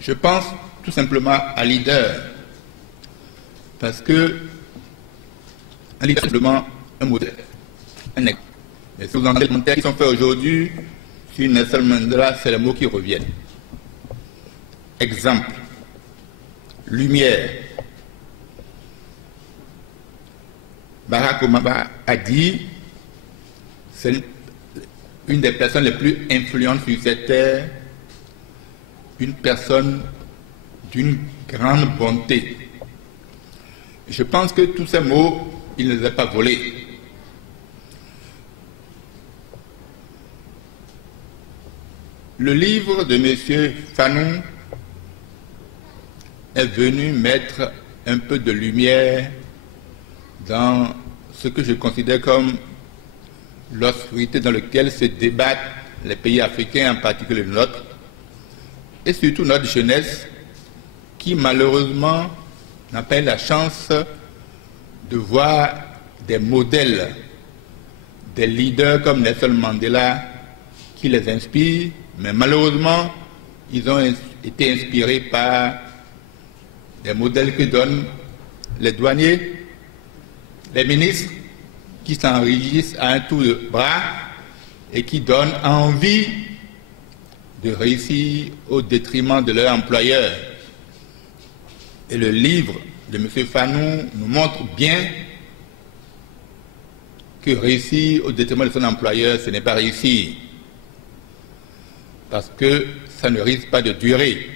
Je pense tout simplement à leader, parce que un leader, c'est simplement un modèle, un exemple. Et si vous entendez les commentaires qui sont faits aujourd'hui sur Nelson Mandela, c'est les mots qui reviennent. Exemple, lumière. Barack Obama a dit, c'est une des personnes les plus influentes sur cette terre, une personne d'une grande bonté. Je pense que tous ces mots, il ne les a pas volés. Le livre de M. Fanon est venu mettre un peu de lumière dans ce que je considère comme l'obscurité dans laquelle se débattent les pays africains, en particulier le nôtre, et surtout notre jeunesse, qui malheureusement n'a pas eu la chance de voir des modèles, des leaders comme Nelson Mandela qui les inspirent, mais malheureusement, ils ont été inspirés par des modèles que donnent les douaniers, les ministres qui s'enrichissent à un tour de bras et qui donnent envie de réussir au détriment de leur employeur. Et le livre de M. Fanon nous montre bien que réussir au détriment de son employeur, ce n'est pas réussir, parce que ça ne risque pas de durer.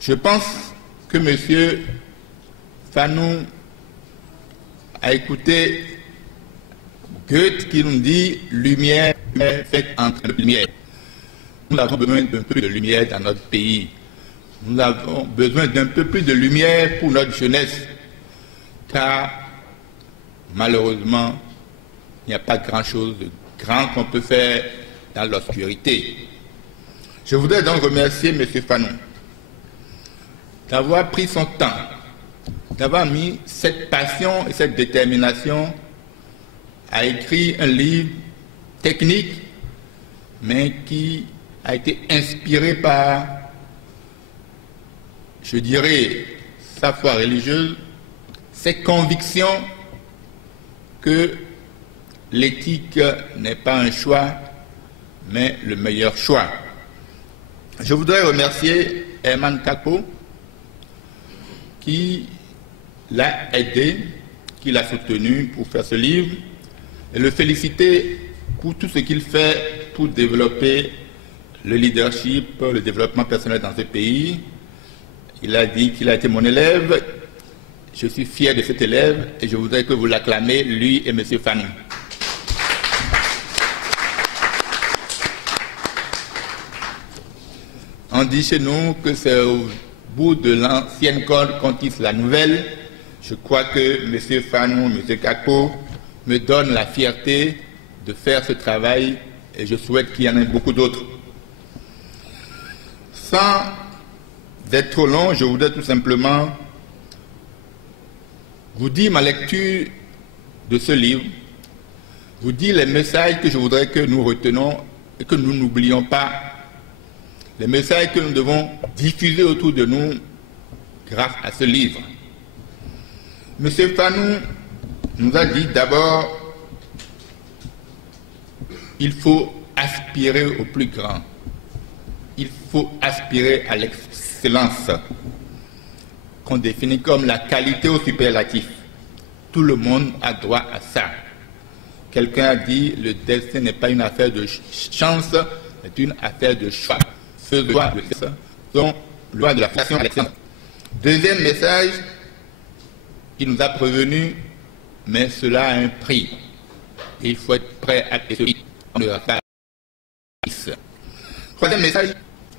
Je pense que M. Fanon a écouté Goethe qui nous dit « Lumière, faites entrer la lumière ». Nous avons besoin d'un peu de lumière dans notre pays. Nous avons besoin d'un peu plus de lumière pour notre jeunesse, car malheureusement, il n'y a pas grand-chose de grand qu'on peut faire dans l'obscurité. Je voudrais donc remercier M. Fanon d'avoir pris son temps, d'avoir mis cette passion et cette détermination à écrire un livre technique, mais qui a été inspiré par, je dirais, sa foi religieuse, ses convictions que l'éthique n'est pas un choix, mais le meilleur choix. Je voudrais remercier Herman Kakpo, qui l'a aidé, qui l'a soutenu pour faire ce livre, et le féliciter pour tout ce qu'il fait pour développer le leadership, le développement personnel dans ce pays. Il a dit qu'il a été mon élève. Je suis fier de cet élève et je voudrais que vous l'acclamez, lui et M. Fanon. On dit chez nous que c'est au bout de l'ancienne corde qu'on tisse la nouvelle. Je crois que M. Fanon, M. Kakpo me donnent la fierté de faire ce travail et je souhaite qu'il y en ait beaucoup d'autres. Sans être trop long, je voudrais tout simplement vous dire ma lecture de ce livre, vous dire les messages que je voudrais que nous retenons et que nous n'oublions pas, les messages que nous devons diffuser autour de nous grâce à ce livre. M. Fanon nous a dit d'abord, il faut aspirer au plus grand, il faut aspirer à l'excellence, qu'on définit comme la qualité au superlatif. Tout le monde a droit à ça. Quelqu'un a dit, le destin n'est pas une affaire de chance, c'est une affaire de choix. Ce droit de ça sont le droit de la façon à l'excellence. Deuxième message, il nous a prévenu, mais cela a un prix. Il faut être prêt à payer ce prix. On ne va pas. Troisième message,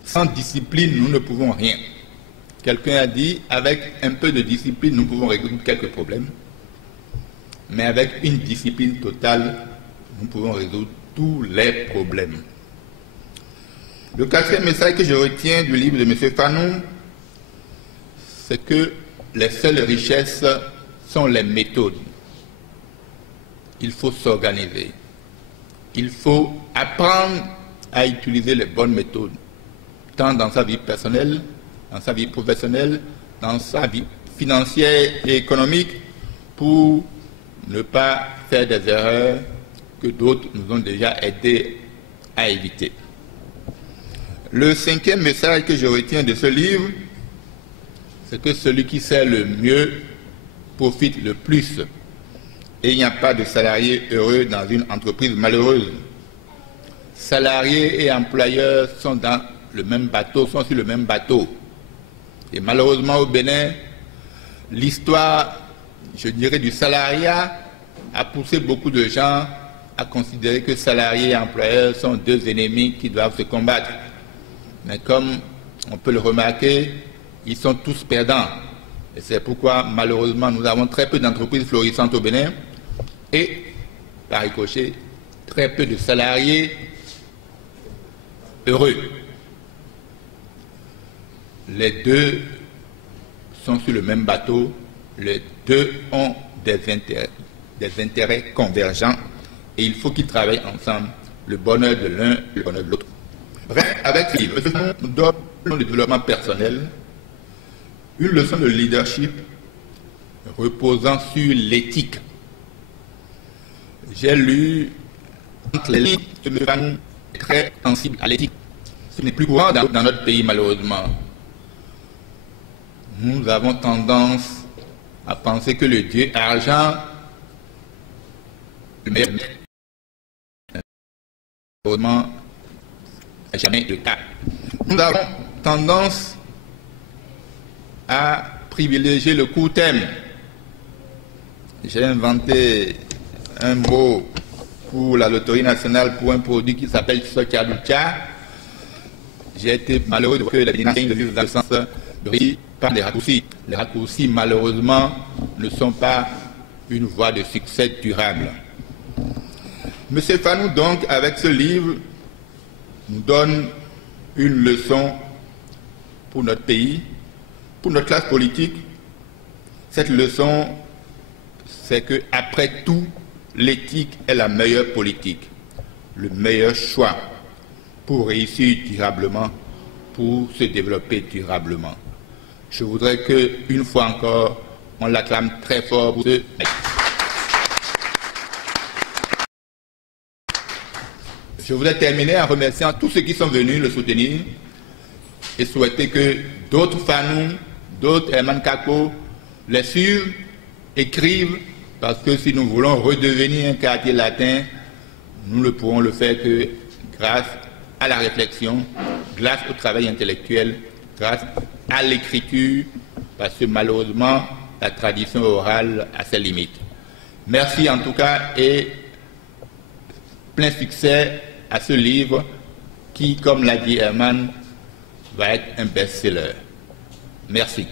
sans discipline, nous ne pouvons rien. Quelqu'un a dit, avec un peu de discipline, nous pouvons résoudre quelques problèmes. Mais avec une discipline totale, nous pouvons résoudre tous les problèmes. Le quatrième message que je retiens du livre de M. Fanon, c'est que les seules richesses sont les méthodes. Il faut s'organiser. Il faut apprendre à utiliser les bonnes méthodes. tant dans sa vie personnelle, dans sa vie professionnelle, dans sa vie financière et économique, pour ne pas faire des erreurs que d'autres nous ont déjà aidés à éviter. Le cinquième message que je retiens de ce livre, c'est que celui qui sert le mieux profite le plus. Et il n'y a pas de salarié heureux dans une entreprise malheureuse. Salariés et employeurs sont dans le même bateau, sont sur le même bateau. Et malheureusement au Bénin, l'histoire, je dirais, du salariat a poussé beaucoup de gens à considérer que salariés et employeurs sont deux ennemis qui doivent se combattre. Mais comme on peut le remarquer, ils sont tous perdants. Et c'est pourquoi, malheureusement, nous avons très peu d'entreprises florissantes au Bénin et, par ricochet, très peu de salariés heureux. Les deux sont sur le même bateau, les deux ont des intérêts convergents et il faut qu'ils travaillent ensemble, le bonheur de l'un, le bonheur de l'autre. Bref, avec ce livre, nous donne le développement personnel, une leçon de leadership reposant sur l'éthique. J'ai lu entre les livres que M. Fanou est très sensible à l'éthique. Ce n'est plus courant dans notre pays, malheureusement. Nous avons tendance à penser que le Dieu argent est le meilleur. Malheureusement, ce n'est jamais le cas. Nous avons tendance à privilégier le court terme. J'ai inventé un mot pour la loterie nationale pour un produit qui s'appelle Sochalucha. J'ai été malheureux de voir que la dynamique de dans le sens de par les raccourcis. Les raccourcis, malheureusement, ne sont pas une voie de succès durable. M. Fanou, donc, avec ce livre, nous donne une leçon pour notre pays, pour notre classe politique. Cette leçon, c'est que après tout, l'éthique est la meilleure politique, le meilleur choix pour réussir durablement, pour se développer durablement. Je voudrais qu'une fois encore, on l'acclame très fort pour ce. Je voudrais terminer en remerciant tous ceux qui sont venus le soutenir et souhaiter que d'autres Fanou, d'autres Herman Kako les suivent, écrivent, parce que si nous voulons redevenir un quartier latin, nous ne pourrons le faire que grâce à la réflexion, grâce au travail intellectuel, grâce à l'écriture, parce que malheureusement, la tradition orale a ses limites. Merci en tout cas et plein succès à ce livre qui, comme l'a dit Herman, va être un best-seller. Merci.